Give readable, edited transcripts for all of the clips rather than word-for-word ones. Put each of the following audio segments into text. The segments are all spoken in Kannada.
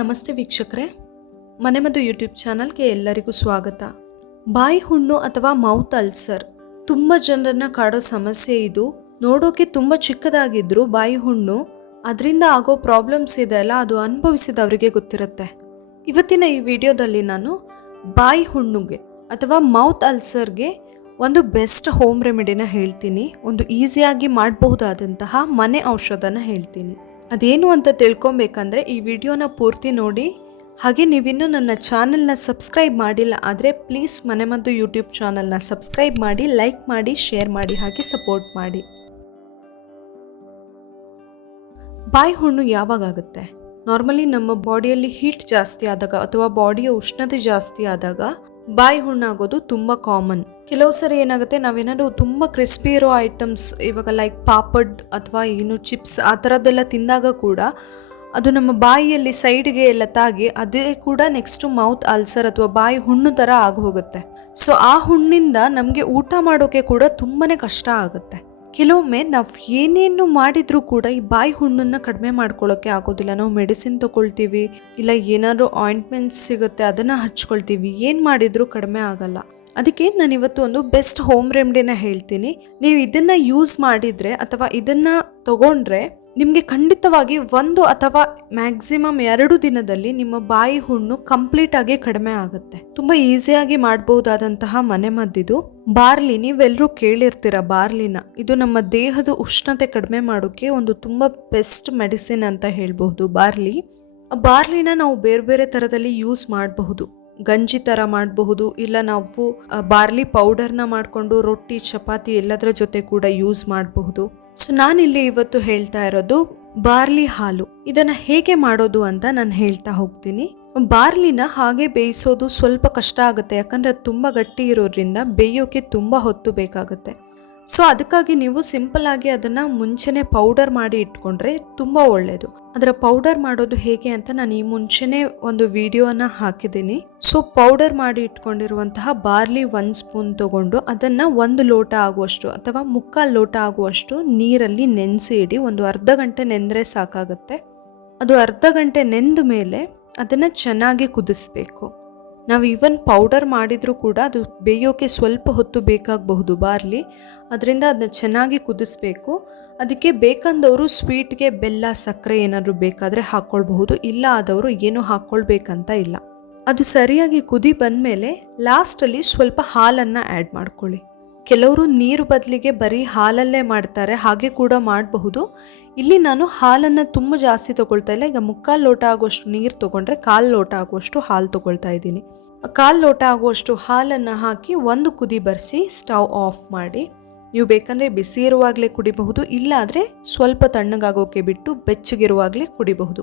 ನಮಸ್ತೆ ವೀಕ್ಷಕರೇ, ಮನೆಮದ್ದು ಯೂಟ್ಯೂಬ್ ಚಾನಲ್ಗೆ ಎಲ್ಲರಿಗೂ ಸ್ವಾಗತ. ಬಾಯಿ ಹುಣ್ಣು ಅಥವಾ ಮೌತ್ ಅಲ್ಸರ್ ತುಂಬ ಜನರನ್ನ ಕಾಡೋ ಸಮಸ್ಯೆ ಇದು. ನೋಡೋಕೆ ತುಂಬ ಚಿಕ್ಕದಾಗಿದ್ರೂ ಬಾಯಿ ಹುಣ್ಣು ಅದರಿಂದ ಆಗೋ ಪ್ರಾಬ್ಲಮ್ಸ್ ಇದೆಯಲ್ಲ, ಅದು ಅನುಭವಿಸಿದವರಿಗೆ ಗೊತ್ತಿರುತ್ತೆ. ಇವತ್ತಿನ ಈ ವಿಡಿಯೋದಲ್ಲಿ ನಾನು ಬಾಯಿ ಹುಣ್ಣುಗೆ ಅಥವಾ ಮೌತ್ ಅಲ್ಸರ್ಗೆ ಒಂದು ಬೆಸ್ಟ್ ಹೋಮ್ ರೆಮಿಡಿನ ಹೇಳ್ತೀನಿ. ಒಂದು ಈಸಿಯಾಗಿ ಮಾಡಬಹುದಾದಂತಹ ಮನೆ ಔಷಧನ ಹೇಳ್ತೀನಿ. ಅದೇನು ಅಂತ ತಿಳ್ಕೊಬೇಕಂದ್ರೆ ಈ ವಿಡಿಯೋನ ಪೂರ್ತಿ ನೋಡಿ. ಹಾಗೆ ನೀವಿನ್ನೂ ನನ್ನ ಚಾನಲ್ನ ಸಬ್ಸ್ಕ್ರೈಬ್ ಮಾಡಿಲ್ಲ ಆದರೆ ಪ್ಲೀಸ್ ಮನೆಮದ್ದು ಯೂಟ್ಯೂಬ್ ಚಾನಲ್ನ ಸಬ್ಸ್ಕ್ರೈಬ್ ಮಾಡಿ, ಲೈಕ್ ಮಾಡಿ, ಶೇರ್ ಮಾಡಿ, ಹಾಗೆ ಸಪೋರ್ಟ್ ಮಾಡಿ. ಬಾಯಿ ಹುಣ್ಣು ಯಾವಾಗ ಆಗುತ್ತೆ? ನಾರ್ಮಲಿ ನಮ್ಮ ಬಾಡಿಯಲ್ಲಿ ಹೀಟ್ ಜಾಸ್ತಿ ಆದಾಗ ಅಥವಾ ಬಾಡಿಯ ಉಷ್ಣತೆ ಜಾಸ್ತಿ ಆದಾಗ ಬಾಯಿ ಹುಣ್ಣಾಗೋದು ತುಂಬ ಕಾಮನ್. ಕೆಲವು ಸರಿ ಏನಾಗುತ್ತೆ, ನಾವೇನಾದ್ರು ತುಂಬ ಕ್ರಿಸ್ಪಿ ಇರೋ ಐಟಮ್ಸ್, ಇವಾಗ ಲೈಕ್ ಪಾಪಡ್ ಅಥವಾ ಏನು ಚಿಪ್ಸ್ ಆ ಥರದ್ದೆಲ್ಲ ತಿಂದಾಗ ಕೂಡ ಅದು ನಮ್ಮ ಬಾಯಿಯಲ್ಲಿ ಸೈಡ್ಗೆ ಎಲ್ಲ ತಾಗಿ ಅದೇ ಕೂಡ ನೆಕ್ಸ್ಟು ಮೌತ್ ಅಲ್ಸರ್ ಅಥವಾ ಬಾಯಿ ಹುಣ್ಣು ಥರ ಆಗೋಗುತ್ತೆ. ಸೊ ಆ ಹುಣ್ಣಿಂದ ನಮಗೆ ಊಟ ಮಾಡೋಕ್ಕೆ ಕೂಡ ತುಂಬಾ ಕಷ್ಟ ಆಗುತ್ತೆ. ಕೆಲವೊಮ್ಮೆ ನಾವು ಏನೇನು ಮಾಡಿದರೂ ಕೂಡ ಈ ಬಾಯಿ ಹುಣ್ಣನ್ನು ಕಡಿಮೆ ಮಾಡ್ಕೊಳ್ಳೋಕ್ಕೆ ಆಗೋದಿಲ್ಲ. ನಾವು ಮೆಡಿಸಿನ್ ತೊಗೊಳ್ತೀವಿ, ಇಲ್ಲ ಏನಾದರೂ ಆಯಿಂಟ್ಮೆಂಟ್ಸ್ ಸಿಗುತ್ತೆ ಅದನ್ನು ಹಚ್ಕೊಳ್ತೀವಿ, ಏನು ಮಾಡಿದರೂ ಕಡಿಮೆ ಆಗಲ್ಲ. ಅದಕ್ಕೆ ನಾನು ಇವತ್ತು ಒಂದು ಬೆಸ್ಟ್ ಹೋಮ್ ರೆಮಿಡಿನ ಹೇಳ್ತೀನಿ. ನೀವು ಇದನ್ನು ಯೂಸ್ ಮಾಡಿದರೆ ಅಥವಾ ಇದನ್ನು ತಗೊಂಡ್ರೆ ನಿಮಗೆ ಖಂಡಿತವಾಗಿ 1 ಅಥವಾ ಮ್ಯಾಕ್ಸಿಮಮ್ 2 ದಿನದಲ್ಲಿ ನಿಮ್ಮ ಬಾಯಿ ಹುಣ್ಣು ಕಂಪ್ಲೀಟ್ ಆಗಿ ಕಡಿಮೆ ಆಗುತ್ತೆ. ತುಂಬ ಈಸಿಯಾಗಿ ಮಾಡಬಹುದಾದಂತಹ ಮನೆಮದ್ದಿದು. ಬಾರ್ಲಿ, ನೀವೆಲ್ಲರೂ ಕೇಳಿರ್ತೀರ ಬಾರ್ಲಿನ. ಇದು ನಮ್ಮ ದೇಹದ ಉಷ್ಣತೆ ಕಡಿಮೆ ಮಾಡೋಕ್ಕೆ ಒಂದು ತುಂಬ ಬೆಸ್ಟ್ ಮೆಡಿಸಿನ್ ಅಂತ ಹೇಳ್ಬಹುದು ಬಾರ್ಲಿನ ನಾವು ಬೇರೆ ಬೇರೆ ಥರದಲ್ಲಿ ಯೂಸ್ ಮಾಡಬಹುದು. ಗಂಜಿ ಥರ ಮಾಡಬಹುದು, ಇಲ್ಲ ನಾವು ಬಾರ್ಲಿ ಪೌಡರ್ನ ಮಾಡಿಕೊಂಡು ರೊಟ್ಟಿ, ಚಪಾತಿ ಎಲ್ಲದರ ಜೊತೆ ಕೂಡ ಯೂಸ್ ಮಾಡಬಹುದು. ಸೊ ನಾನಿಲ್ಲಿ ಇವತ್ತು ಹೇಳ್ತಾ ಇರೋದು ಬಾರ್ಲಿ ಹಾಲು. ಇದನ್ನು ಹೇಗೆ ಮಾಡೋದು ಅಂತ ನಾನು ಹೇಳ್ತಾ ಹೋಗ್ತೀನಿ. ಬಾರ್ಲಿನ ಹಾಗೆ ಬೇಯಿಸೋದು ಸ್ವಲ್ಪ ಕಷ್ಟ ಆಗುತ್ತೆ, ಯಾಕಂದರೆ ಅದು ತುಂಬ ಗಟ್ಟಿ ಇರೋದ್ರಿಂದ ಬೇಯೋಕ್ಕೆ ತುಂಬ ಹೊತ್ತು ಬೇಕಾಗುತ್ತೆ. ಸೊ ಅದಕ್ಕಾಗಿ ನೀವು ಸಿಂಪಲ್ ಆಗಿ ಅದನ್ನು ಮುಂಚೆನೇ ಪೌಡರ್ ಮಾಡಿ ಇಟ್ಕೊಂಡ್ರೆ ತುಂಬ ಒಳ್ಳೆಯದು. ಅದರ ಪೌಡರ್ ಮಾಡೋದು ಹೇಗೆ ಅಂತ ನಾನು ಈ ಮುಂಚೆನೇ ಒಂದು ವಿಡಿಯೋನ ಹಾಕಿದ್ದೀನಿ. ಸೊ ಪೌಡರ್ ಮಾಡಿ ಇಟ್ಕೊಂಡಿರುವಂತಹ ಬಾರ್ಲಿ 1 ಸ್ಪೂನ್ ತಗೊಂಡು ಅದನ್ನು 1 ಲೋಟ ಆಗುವಷ್ಟು ಅಥವಾ 3/4 ಲೋಟ ಆಗುವಷ್ಟು ನೀರಲ್ಲಿ ನೆನೆಸಿ ಇಡಿ. ಒಂದು ಅರ್ಧ ಗಂಟೆ ನೆಂದರೆ ಸಾಕಾಗುತ್ತೆ. ಅದು ಅರ್ಧ ಗಂಟೆ ನೆಂದ ಮೇಲೆ ಅದನ್ನು ಚೆನ್ನಾಗಿ ಕುದಿಸ್ಬೇಕು. ನಾವು ಈವನ್ ಪೌಡರ್ ಮಾಡಿದರೂ ಕೂಡ ಅದು ಬೇಯೋಕ್ಕೆ ಸ್ವಲ್ಪ ಹೊತ್ತು ಬೇಕಾಗಬಹುದು ಬಾರ್ಲಿ. ಅದರಿಂದ ಅದನ್ನ ಚೆನ್ನಾಗಿ ಕುದಿಸ್ಬೇಕು. ಅದಕ್ಕೆ ಬೇಕಂದವರು ಸ್ವೀಟ್ಗೆ ಬೆಲ್ಲ, ಸಕ್ಕರೆ ಏನಾದರೂ ಬೇಕಾದರೆ ಹಾಕ್ಕೊಳ್ಬಹುದು, ಇಲ್ಲ ಆದವರು ಏನು ಹಾಕ್ಕೊಳ್ಬೇಕಂತ ಇಲ್ಲ. ಅದು ಸರಿಯಾಗಿ ಕುದಿ ಬಂದಮೇಲೆ ಲಾಸ್ಟಲ್ಲಿ ಸ್ವಲ್ಪ ಹಾಲನ್ನು ಆ್ಯಡ್ ಮಾಡ್ಕೊಳ್ಳಿ. ಕೆಲವರು ನೀರು ಬದಲಿಗೆ ಬರೀ ಹಾಲಲ್ಲೇ ಮಾಡ್ತಾರೆ, ಹಾಗೆ ಕೂಡ ಮಾಡಬಹುದು. ಇಲ್ಲಿ ನಾನು ಹಾಲನ್ನು ತುಂಬ ಜಾಸ್ತಿ ತೊಗೊಳ್ತಾ ಇಲ್ಲ. ಈಗ 3/4 ಲೋಟ ಆಗುವಷ್ಟು ನೀರು ತೊಗೊಂಡ್ರೆ 1/4 ಲೋಟ ಆಗುವಷ್ಟು ಹಾಲು ತೊಗೊಳ್ತಾ ಇದ್ದೀನಿ. 1/4 ಲೋಟ ಆಗುವಷ್ಟು ಹಾಲನ್ನು ಹಾಕಿ 1 ಕುದಿ ಬರೆಸಿ ಸ್ಟವ್ ಆಫ್ ಮಾಡಿ. ನೀವು ಬೇಕಂದರೆ ಬಿಸಿ ಇರುವಾಗಲೇ ಕುಡಿಬಹುದು, ಇಲ್ಲಾದರೆ ಸ್ವಲ್ಪ ತಣ್ಣಗಾಗೋಕ್ಕೆ ಬಿಟ್ಟು ಬೆಚ್ಚಗಿರುವಾಗಲೇ ಕುಡಿಬಹುದು.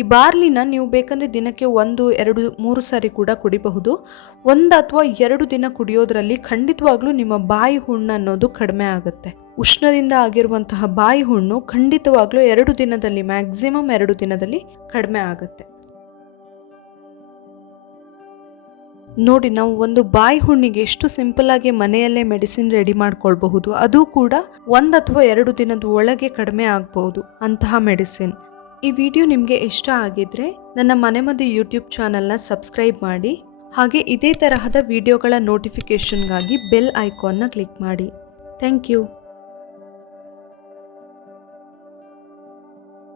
ಈ ಬಾರ್ಲಿನ ನೀವು ಬೇಕಂದರೆ ದಿನಕ್ಕೆ 1, 2, 3 ಸಾರಿ ಕೂಡ ಕುಡಿಬಹುದು. 1 ಅಥವಾ 2 ದಿನ ಕುಡಿಯೋದ್ರಲ್ಲಿ ಖಂಡಿತವಾಗ್ಲೂ ನಿಮ್ಮ ಬಾಯಿ ಹುಣ್ಣು ಅನ್ನೋದು ಕಡಿಮೆ ಆಗುತ್ತೆ. ಉಷ್ಣದಿಂದ ಆಗಿರುವಂತಹ ಬಾಯಿ ಹುಣ್ಣು ಖಂಡಿತವಾಗ್ಲೂ 2 ದಿನದಲ್ಲಿ, ಮ್ಯಾಕ್ಸಿಮಮ್ 2 ದಿನದಲ್ಲಿ ಕಡಿಮೆ ಆಗುತ್ತೆ. ನೋಡಿ, ನಾವು ಒಂದು ಬಾಯಿ ಹುಣ್ಣಿಗೆ ಎಷ್ಟು ಸಿಂಪಲ್ ಆಗಿ ಮನೆಯಲ್ಲೇ ಮೆಡಿಸಿನ್ ರೆಡಿ ಮಾಡ್ಕೊಳ್ಬಹುದು. ಅದು ಕೂಡ 1 ಅಥವಾ 2 ದಿನದ ಒಳಗೆ ಕಡಿಮೆ ಆಗ್ಬಹುದು ಅಂತಹ ಮೆಡಿಸಿನ್. ಈ ವಿಡಿಯೋ ನಿಮಗೆ ಇಷ್ಟ ಆಗಿದ್ರೆ ನನ್ನ ಮನೆಮದ್ದು ಯೂಟ್ಯೂಬ್ ಚಾನಲ್ನ ಸಬ್ಸ್ಕ್ರೈಬ್ ಮಾಡಿ, ಹಾಗೆ ಇದೇ ತರಹದ ವಿಡಿಯೋಗಳ ನೋಟಿಫಿಕೇಷನ್ಗಾಗಿ ಬೆಲ್ ಐಕಾನ್ನ ಕ್ಲಿಕ್ ಮಾಡಿ. Thank you.